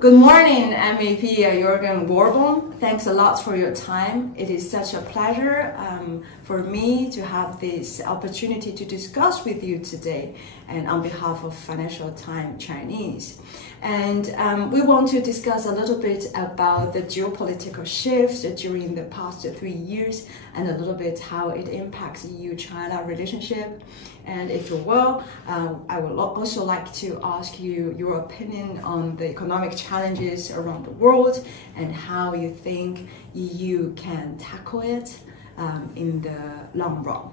Good morning, MEP Jürgen Worbon. Thanks a lot for your time. It is such a pleasure for me to have this opportunity to discuss with you today, and on behalf of Financial Times Chinese. And we want to discuss a little bit about the geopolitical shifts during the past 3 years, and a little bit how it impacts EU-China relationship. And if you will, I would also like to ask you your opinion on the economic challenges around the world and how you think EU can tackle it in the long run.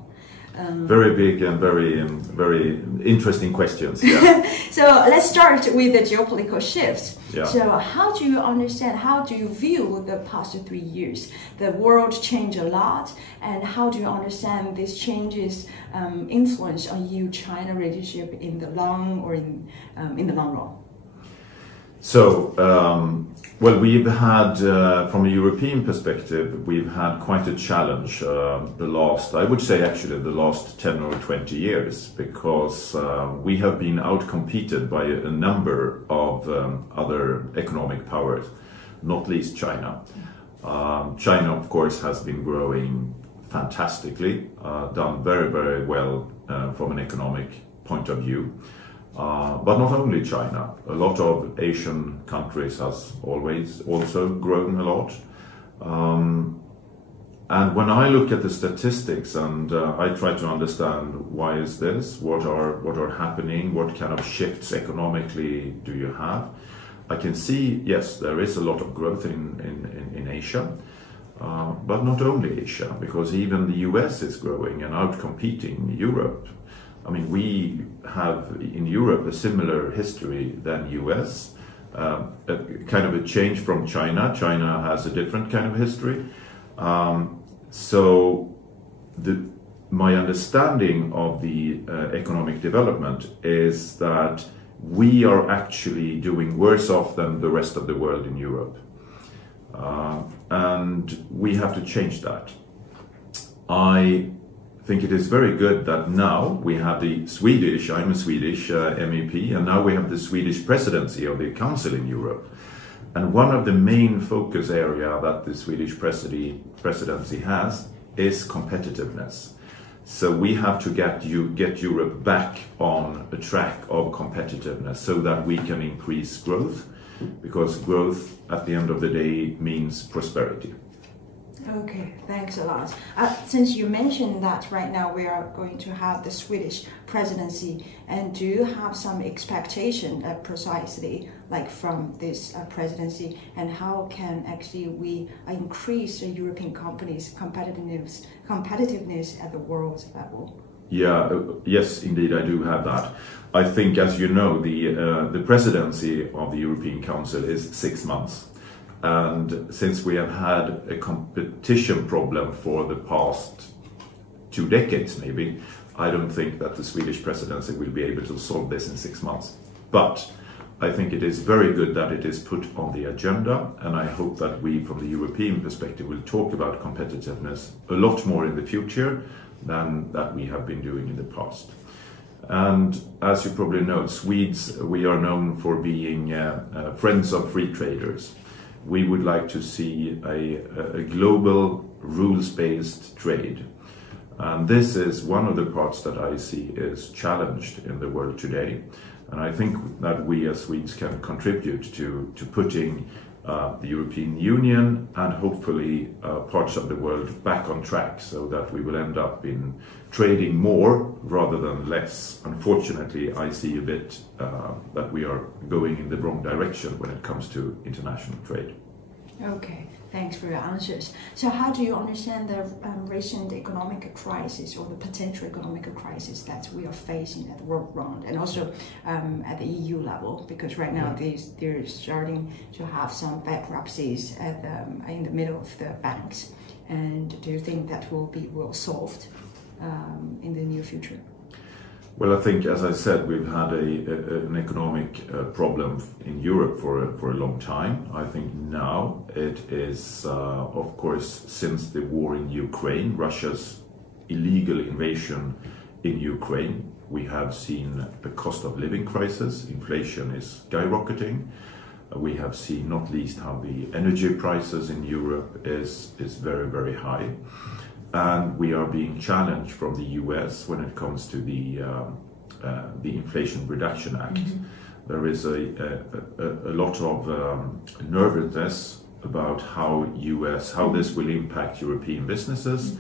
Very big and very interesting questions. Yeah. So let's start with the geopolitical shifts. Yeah. So how do you understand, how do you view the past 3 years? The world changed a lot, and how do you understand these changes influence on EU-China relationship in the long or in the long run? So, well, we've had, from a European perspective, we've had quite a challenge I would say actually the last 10 or 20 years, because we have been outcompeted by a number of other economic powers, not least China. China, of course, has been growing fantastically, done very, very well from an economic point of view. But not only China, a lot of Asian countries has always also grown a lot. And when I look at the statistics and I try to understand why is this, what are happening, what kind of shifts economically do you have, I can see, yes, there is a lot of growth in Asia, but not only Asia, because even the US is growing and outcompeting Europe. I mean, we have in Europe a similar history than US, a kind of a change from China. China has a different kind of history. So my understanding of the economic development is that we are actually doing worse off than the rest of the world in Europe. And we have to change that. I think it is very good that now we have I'm a Swedish MEP, and now we have the Swedish presidency of the Council in Europe. And one of the main focus area that the Swedish presidency has is competitiveness. So we have to get Europe back on a track of competitiveness so that we can increase growth, because growth at the end of the day means prosperity. Okay, thanks a lot. Since you mentioned that right now we are going to have the Swedish presidency, and do you have some expectation precisely like from this presidency, and how can actually we increase the European companies' competitiveness at the world level? Yeah, yes, indeed, I do have that. I think, as you know, the presidency of the European Council is 6 months. And since we have had a competition problem for the past 2 decades, maybe, I don't think that the Swedish presidency will be able to solve this in 6 months. But I think it is very good that it is put on the agenda, and I hope that we, from the European perspective, will talk about competitiveness a lot more in the future than that we have been doing in the past. And as you probably know, Swedes, we are known for being friends of free traders. We would like to see a global rules-based trade. And this is one of the parts that I see is challenged in the world today. And I think that we as Swedes can contribute to putting the European Union and hopefully parts of the world back on track, so that we will end up in trading more rather than less. Unfortunately, I see a bit that we are going in the wrong direction when it comes to international trade. Okay, thanks for your answers. So how do you understand the recent economic crisis, or the potential economic crisis that we are facing at the world round, and also at the EU level? Because right now they're starting to have some bankruptcies in the middle of the banks. And do you think that will be well solved in the near future? Well, I think, as I said, we've had an economic problem in Europe for a long time. I think now it is, of course, since the war in Ukraine, Russia's illegal invasion in Ukraine, we have seen a cost of living crisis. Inflation is skyrocketing. We have seen not least how the energy prices in Europe is very, very high. And we are being challenged from the US when it comes to the Inflation Reduction Act. There is a lot of nervousness about how this will impact European businesses,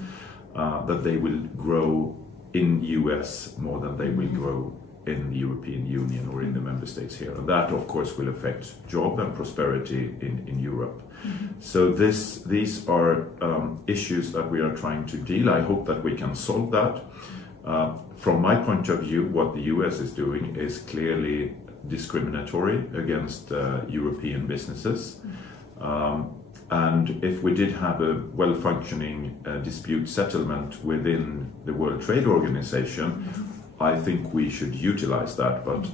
that they will grow in US more than they will grow in the European Union or in the member states here. And that, of course, will affect job and prosperity in Europe. So these are issues that we are trying to deal. I hope that we can solve that. From my point of view, what the US is doing is clearly discriminatory against European businesses. And if we did have a well-functioning dispute settlement within the World Trade Organization, I think we should utilize that. But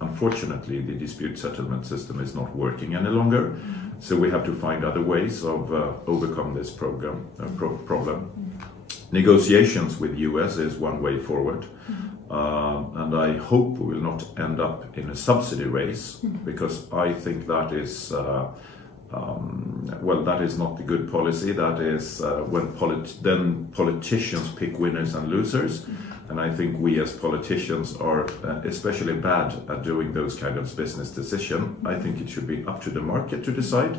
unfortunately, the dispute settlement system is not working any longer. So we have to find other ways of overcome this problem. Negotiations with the US is one way forward. And I hope we will not end up in a subsidy race, because I think that is that is not the good policy. That is when politicians pick winners and losers. And I think we as politicians are especially bad at doing those kind of business decisions. I think it should be up to the market to decide.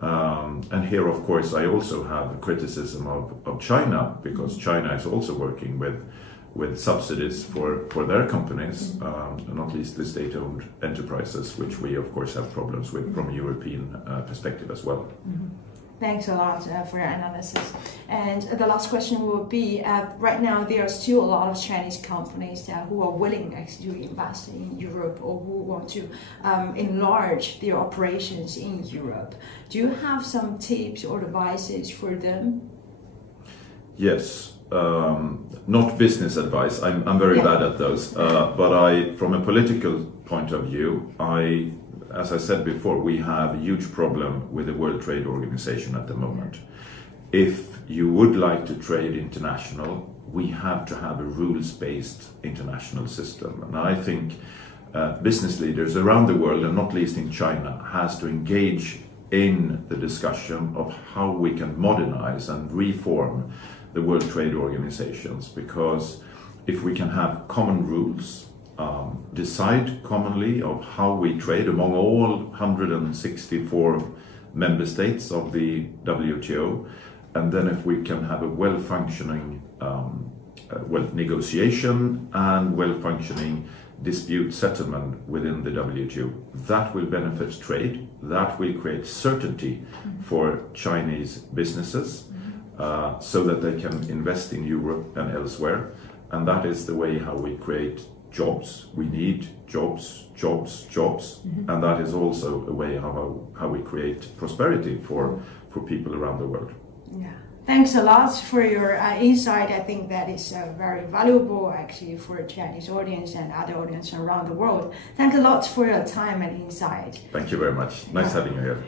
And here, of course, I also have criticism of China, because China is also working with subsidies for their companies, not least the state-owned enterprises, which we, of course, have problems with from a European perspective as well. Thanks a lot for your analysis. And the last question will be, right now there are still a lot of Chinese companies who are willing actually to invest in Europe, or who want to enlarge their operations in Europe. Do you have some tips or advices for them? Yes. Not business advice. I'm very bad at those. But from a political point of view, as I said before, we have a huge problem with the World Trade Organization at the moment. If you would like to trade international, we have to have a rules-based international system. And I think business leaders around the world, and not least in China, has to engage in the discussion of how we can modernize and reform the World Trade Organizations. Because if we can have common rules, decide commonly of how we trade among all 164 member states of the WTO, and then if we can have a well-functioning negotiation and well-functioning dispute settlement within the WTO, that will benefit trade, that will create certainty for Chinese businesses, so that they can invest in Europe and elsewhere. And that is the way how we create jobs. We need jobs, and that is also a way how we create prosperity for people around the world. Yeah. Thanks a lot for your insight. I think that is very valuable actually for a Chinese audience and other audience around the world. Thanks a lot for your time and insight. Thank you very much. Nice having you here.